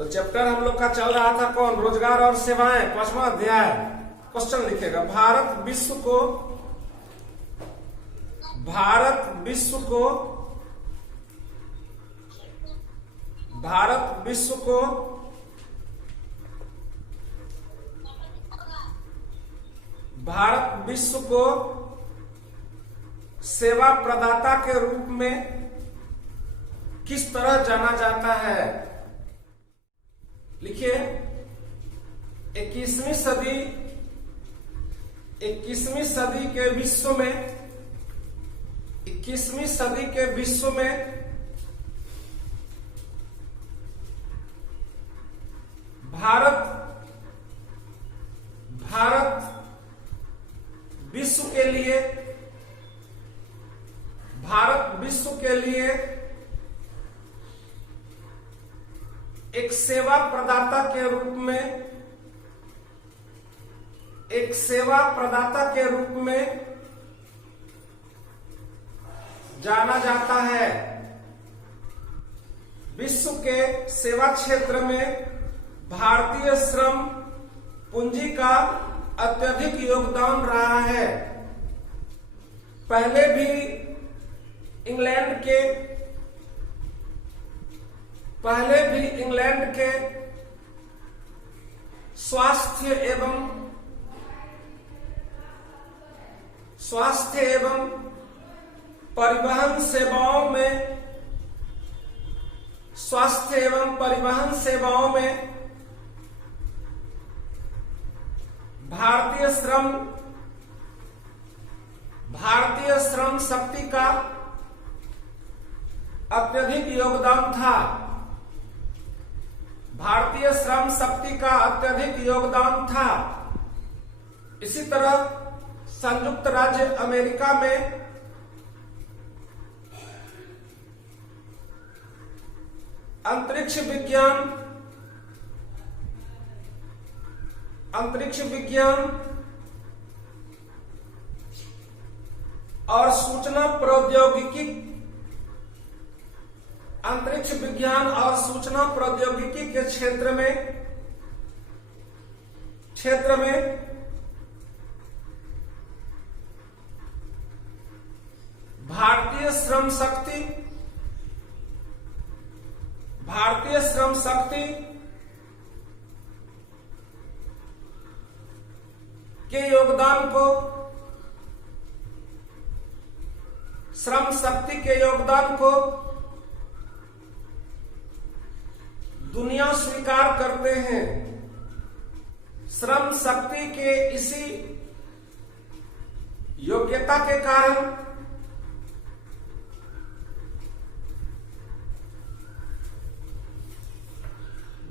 तो चैप्टर हम लोग का चल रहा था कौन, रोजगार और सेवाएं, 5वां अध्याय। क्वेश्चन लिखेगा, भारत विश्व को सेवा प्रदाता के रूप में किस तरह जाना जाता है। लिखिए, 21वीं सदी के विश्व में भारत विश्व के लिए एक सेवा प्रदाता के रूप में जाना जाता है। विश्व के सेवा क्षेत्र में भारतीय श्रम पूंजी का अत्यधिक योगदान रहा है। पहले भी इंग्लैंड के स्वास्थ्य एवं परिवहन सेवाओं में भारतीय श्रम शक्ति का अत्यधिक योगदान था। इसी तरह संयुक्त राज्य अमेरिका में अंतरिक्ष विज्ञान और सूचना प्रौद्योगिकी के क्षेत्र में भारतीय श्रम शक्ति के योगदान को दुनिया स्वीकार करते हैं। श्रम शक्ति के इसी योग्यता के कारण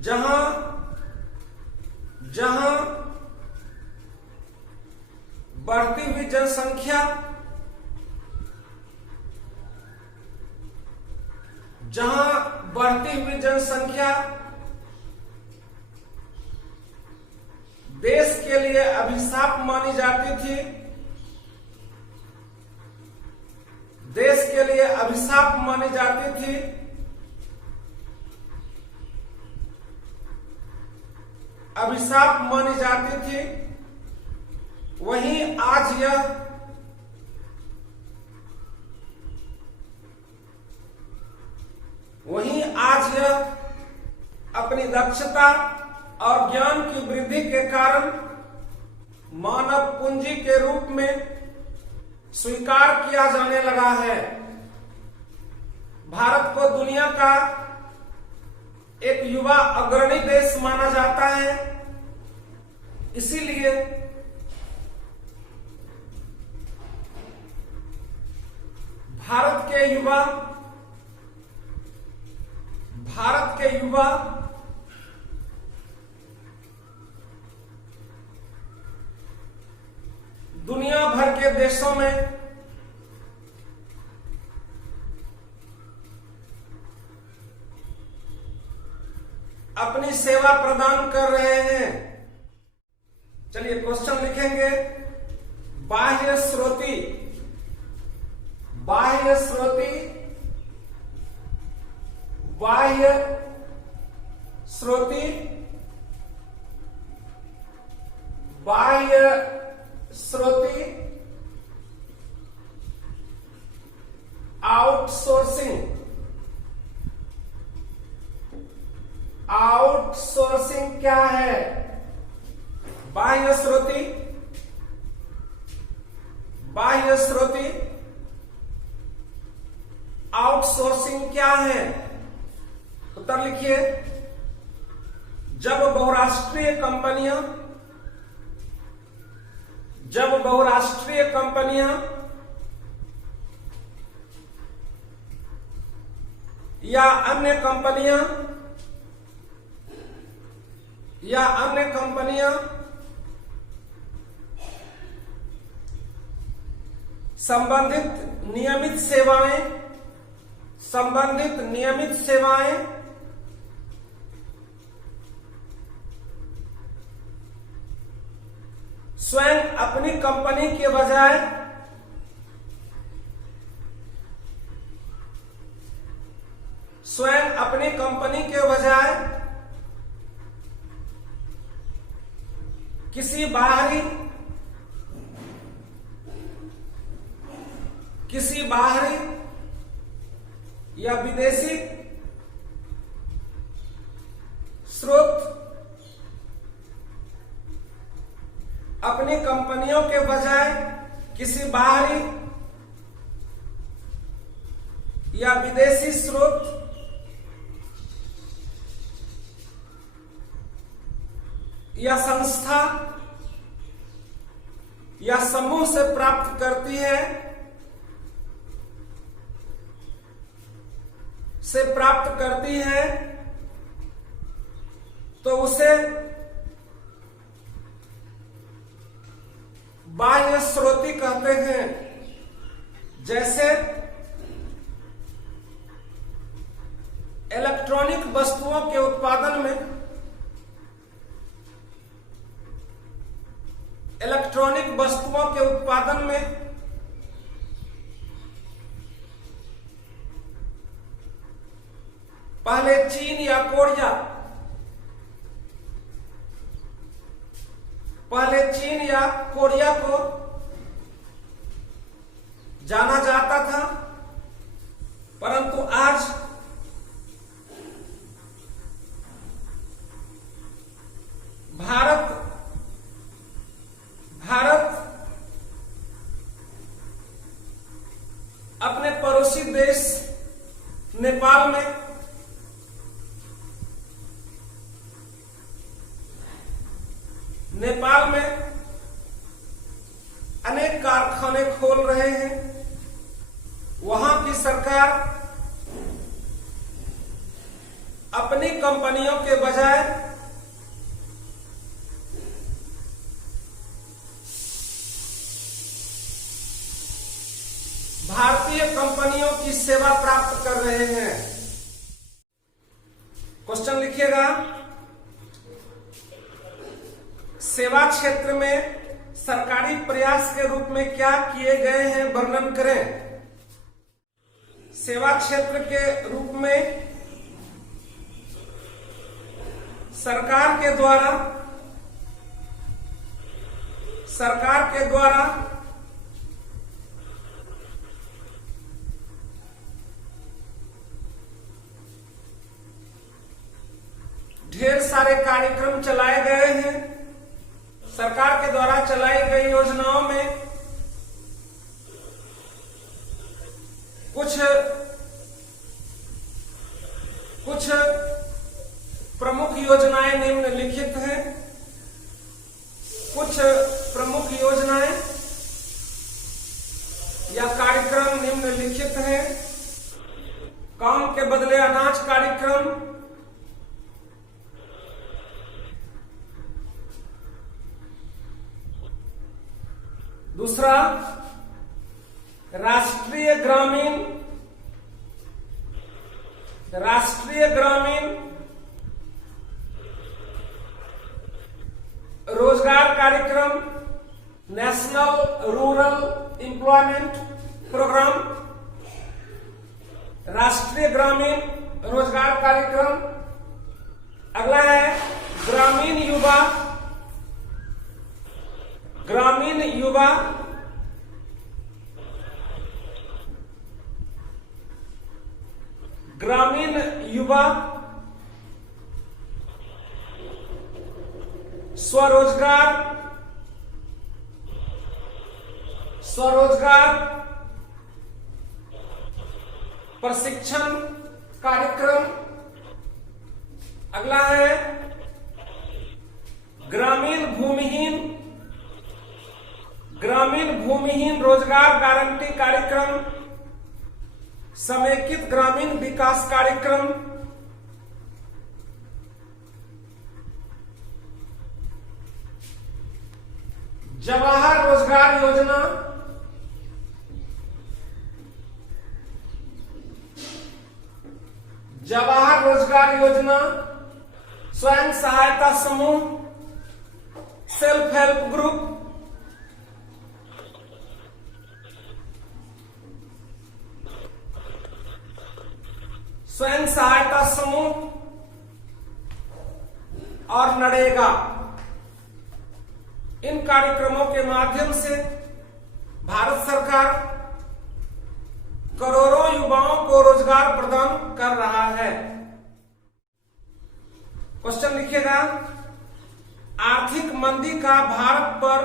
जहां बढ़ती हुई जनसंख्या देश के लिए अभिशाप मानी जाती थी, वहीं आज यह अपनी दक्षता और ज्ञान की वृद्धि के कारण मानव पूंजी के रूप में स्वीकार किया जाने लगा है। भारत को दुनिया का एक युवा अग्रणी देश माना जाता है। इसीलिए भारत के युवा दुनिया भर के देशों में अपनी सेवा प्रदान कर रहे हैं। चलिए क्वेश्चन लिखेंगे, बाह्य स्रोती बाह्य स्रोती, बाह्य स्रोती, आउटसोर्सिंग। आउटसोर्सिंग क्या है? बाह्य स्रोती, बाह्य स्रोती, आउटसोर्सिंग क्या है? उत्तर लिखिए। जब बहुराष्ट्रीय कंपनियां या अन्य कंपनियां संबंधित नियमित सेवाएं स्वयं अपनी कंपनी के बजाय किसी बाहरी या विदेशी स्रोत अपनी कंपनियों के बजाय किसी बाहरी या विदेशी स्रोत या संस्था या समूह से प्राप्त करती है तो उसे बाह्य स्रोती कहते हैं। जैसे इलेक्ट्रॉनिक वस्तुओं के उत्पादन में पहले चीन या कोरिया को जाना जाता था, परंतु आज भारत अपने पड़ोसी देश नेपाल में अनेक कारखाने खोल रहे हैं। वहां की सरकार अपनी कंपनियों के बजाय भारतीय कंपनियों की सेवा प्राप्त कर रहे हैं। क्वेश्चन लिखिएगा, सेवा क्षेत्र में सरकारी प्रयास के रूप में क्या किए गए हैं, वर्णन करें। सेवा क्षेत्र के रूप में सरकार के द्वारा ढेर सारे कार्यक्रम चलाए गए हैं। सरकार के द्वारा चलाई गई योजनाओं में कुछ प्रमुख योजनाएं निम्नलिखित हैं। कुछ प्रमुख योजनाएं या कार्यक्रम निम्नलिखित हैं। काम के बदले अनाज कार्यक्रम, दूसरा राष्ट्रीय ग्रामीण रोजगार कार्यक्रम, नेशनल रूरल एम्प्लॉयमेंट प्रोग्राम, राष्ट्रीय ग्रामीण रोजगार कार्यक्रम। अगला है ग्रामीण युवा। ग्रामीण युवा ग्रामीण युवा स्वरोजगार स्वरोजगार प्रशिक्षण कार्यक्रम। अगला है ग्रामीण भूमिहीन रोजगार गारंटी कार्यक्रम, समेकित ग्रामीण विकास कार्यक्रम। जवाहर रोजगार योजना, जवाहर रोजगार योजना स्वयं सहायता समूह, सेल्फ हेल्प ग्रुप। स्वयं सहायता समूह और नरेगा, इन कार्यक्रमों के माध्यम से भारत सरकार करोड़ों युवाओं को रोजगार प्रदान कर रहा है। क्वेश्चन लिखिएगा, आर्थिक मंदी का भारत पर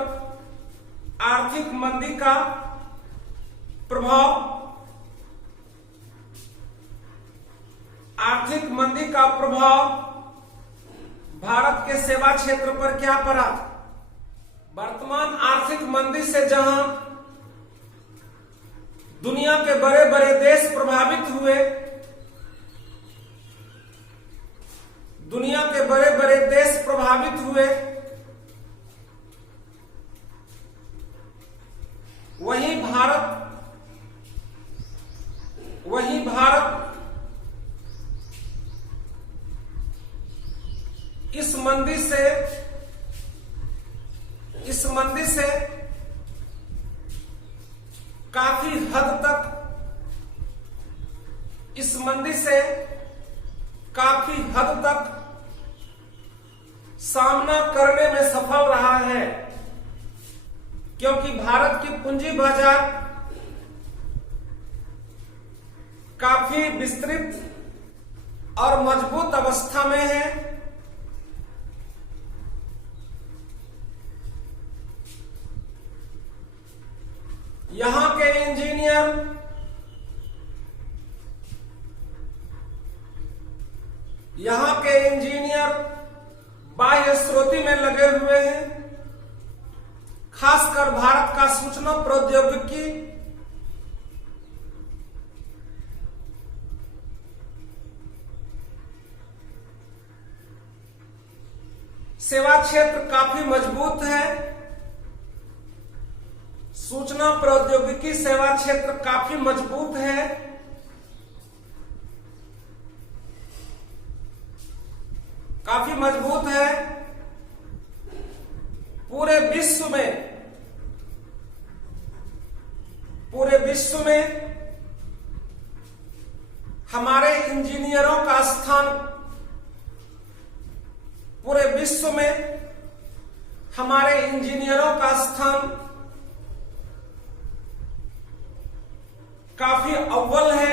आर्थिक मंदी का प्रभाव, आर्थिक मंदी का प्रभाव भारत के सेवा क्षेत्र पर क्या पड़ा? वर्तमान आर्थिक मंदी से जहां दुनिया के बड़े बड़े देश प्रभावित हुए, दुनिया के बड़े बड़े देश प्रभावित हुए, वहीं भारत इस मंदी से काफी हद तक, इस मंदी से काफी हद तक सामना करने में सफल रहा है, क्योंकि भारत की पूंजी बाजार काफी विस्तृत और मजबूत अवस्था में है। यहां के इंजीनियर बाह्य स्रोती में लगे हुए हैं, खासकर भारत का सूचना प्रौद्योगिकी सेवा क्षेत्र काफी मजबूत है। सूचना प्रौद्योगिकी सेवा क्षेत्र काफी मजबूत है। काफी मजबूत है। पूरे विश्व में हमारे इंजीनियरों का स्थान, पूरे विश्व में हमारे इंजीनियरों का स्थान काफी अव्वल है।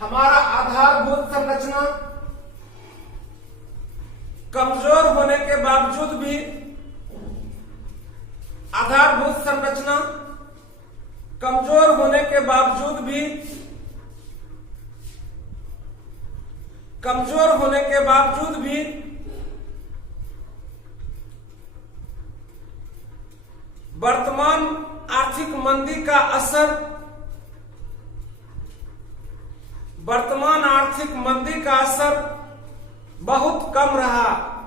हमारा आधारभूत संरचना कमजोर होने के बावजूद भी, आधारभूत संरचना कमजोर होने के बावजूद भी, कमजोर होने के बावजूद भी वर्तमान आर्थिक मंदी का असर, वर्तमान आर्थिक मंदी का असर बहुत कम रहा।